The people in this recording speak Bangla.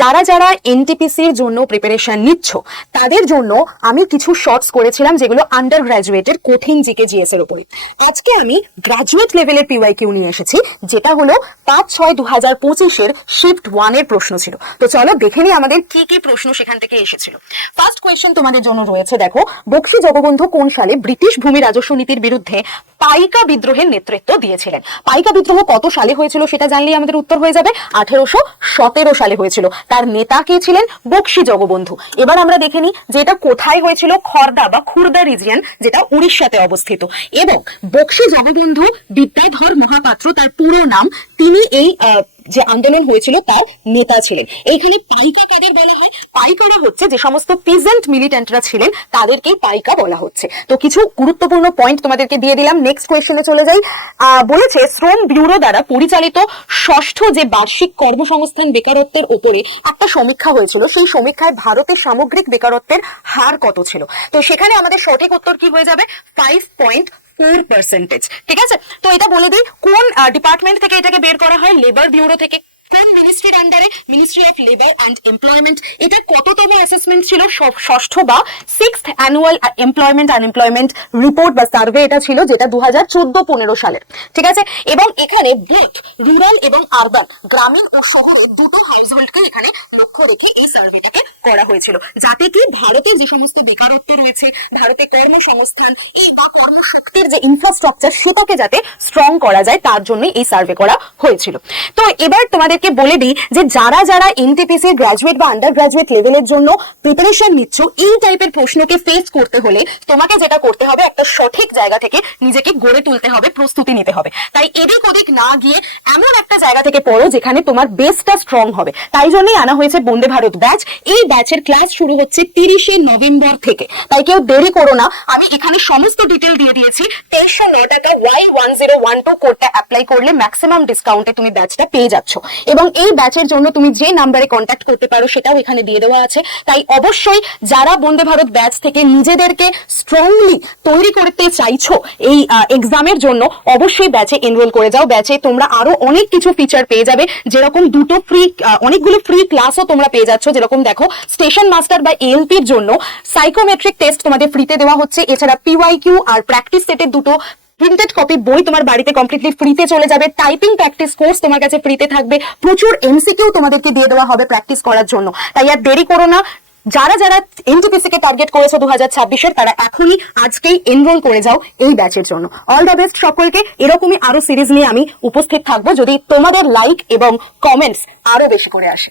যারা যারা এনটিপিসির জন্য প্রিপারেশন নিচ্ছ তাদের জন্য আমি কিছু শর্টস করেছিলাম যেগুলো আন্ডার গ্র্যাজুয়েটের কঠিন জিকে জিএস এর উপরে। আজকে আমি গ্র্যাজুয়েট লেভেলের পিওয়াইকিউ নিয়ে এসেছি, যেটা হলো 5/6/2025 শিফট 1 এর প্রশ্ন ছিল। তো চলো দেখে নিই আমাদের কি কি প্রশ্ন সেখান থেকে এসেছিল। ফার্স্ট কোয়েশ্চেন তোমাদের জন্য রয়েছে, দেখো, বক্সী জগবন্ধু কোন সালে ব্রিটিশ ভূমি রাজস্ব নীতির বিরুদ্ধে পাইকা বিদ্রোহের নেতৃত্ব দিয়েছিলেন? পাইকা বিদ্রোহ কত সালে হয়েছিল সেটা জানলেই আমাদের উত্তর হয়ে যাবে। 1817 সালে হয়েছিল। তার নেতা কে ছিলেন? বক্সী জগবন্ধু। এবার আমরা দেখে নিই যে এটা কোথায় হয়েছিল। খর্দা বা খুর্দা রিজিয়ন, যেটা উড়িষ্যাতে অবস্থিত। এবং বক্সী জগবন্ধু বিদ্যাধর মহাপাত্র তার পুরো নাম। তিনি এই যে আন্দোলন হয়েছিল তার নেতা ছিলেন। এইখানে পাইকা কাদের বলা হয়? পাইকারা হচ্ছে যে সমস্ত পিজেন্ট মিলিটেন্টরা ছিলেন তাদেরকে পাইকা বলা হচ্ছে। তো কিছু গুরুত্বপূর্ণ পয়েন্ট তোমাদেরকে দিয়ে দিলাম। নেক্সট কোয়েশ্চেনে চলে যাই। বলেছে শ্রম ব্যুরো দ্বারা পরিচালিত ষষ্ঠ যে বার্ষিক কর্মসংস্থান বেকারত্বের উপরে একটা সমীক্ষা হয়েছিল, সেই সমীক্ষায় ভারতের সামগ্রিক বেকারত্বের হার কত ছিল? তো সেখানে আমাদের সঠিক উত্তর কি হয়ে যাবে? 5.4%। ঠিক আছে, তো এটা বলে দিই কোন ডিপার্টমেন্ট থেকে এটাকে বের করা হয়। লেবার ব্যুরো থেকে। কোন মিনিস্ট্রির আন্ডারে? Ministry of labour and employment. এটা কততম অ্যাসেসমেন্ট ছিল? ষষ্ঠ বা 6th annual employment unemployment report বা সার্ভে এটা ছিল, যেটা 2014-15 সালের। ঠিক আছে, এবং এখানে বোথ রুরাল এবং আরবান, গ্রামীণ ও শহরে দুটো হাউস হোল্ডকে এখানে লক্ষ্য রেখে এই সার্ভেটাকে করা হয়েছিল, যাতে কি ভারতের যে সমস্ত বেকারত্ব রয়েছে, ভারতে কর্মসংস্থান এই বা কর্মশক্তির যে ইনফ্রাস্ট্রাকচার সেটাকে যাতে স্ট্রং করা যায়, তার জন্য এই সার্ভে করা হয়েছিল। তো এবার তোমাদেরকে বলে দিই যে যারা যারা এনটিপিসি গ্র্যাজুয়েট বা আন্ডার গ্র্যাজুয়েট লেভেলের জন্য প্রিপারেশন নিচ্ছ, এই টাইপের প্রশ্নকে ফেস করতে হলে তোমাকে যেটা করতে হবে, একটা সঠিক জায়গা থেকে নিজেকে গড়ে তুলতে হবে, প্রস্তুতি নিতে হবে। তাই এদিক ওদিক না গিয়ে এমন একটা জায়গা থেকে পড়ো যেখানে তোমার বেসটা স্ট্রং হবে। তাই জন্যই আনা হয়েছে বন্দে ভারত ব্যাচ। এই ব্যাচের ক্লাস শুরু হচ্ছে 30শে নভেম্বর থেকে। তাই কেউ দেরি করো না, আমি এখানে সমস্ত ডিটেল দিয়ে দিয়েছি। 2309 টাকা Y1012 কোডটা অ্যাপ্লাই করলে ম্যাক্সিমাম ডিসকাউন্টে তুমি ব্যাচটা পেয়ে যাচ্ছ। এবং এই ব্যাচের জন্য তুমি যে নাম্বারে কন্ট্যাক্ট করতে পারো সেটাও এখানে দিয়ে দেওয়া আছে। তাই অবশ্যই যারা বন্দে ভারত ব্যাচ থেকে নিজেদেরকে স্ট্রংলি তৈরি করতে চাইছো এই এক্সামের জন্য, অবশ্যই ব্যাচে এনরোল করে যাও। ব্যাচে তোমরা আরো অনেক কিছু ফিচার পেয়ে যাবে, যেরকম অনেকগুলো ফ্রি ক্লাসও তোমরা পেয়ে যাচ্ছ। যেরকম দেখো, স্টেশন মাস্টার বা এএলপির জন্য সাইকোমেট্রিক টেস্ট তোমাদের ফ্রিতে দেওয়া হচ্ছে। এছাড়া পিওয়াইকিউ আর প্র্যাকটিস সেটের দুটো প্রিন্টেড কপি বই তোমার বাড়িতে কমপ্লিটলি ফ্রিতে চলে যাবে। টাইপিং প্র্যাকটিস কোর্স তোমার কাছে ফ্রিতে থাকবে। প্রচুর এমসিকিউ তোমাদেরকে দিয়ে দেওয়া হবে প্র্যাকটিস করার জন্য। তাই আর দেরি করো না। যারা যারা এনটিপিসি কে টার্গেট করেছো 2026-এর, তারা এখনই আজকেই এনরোল করে যাও এই ব্যাচের জন্য। অল দ্য বেস্ট সকলকে। এরকমই আরো সিরিজ নিয়ে আমি উপস্থিত থাকবো যদি তোমাদের লাইক এবং কমেন্টস আরো বেশি করে আসে।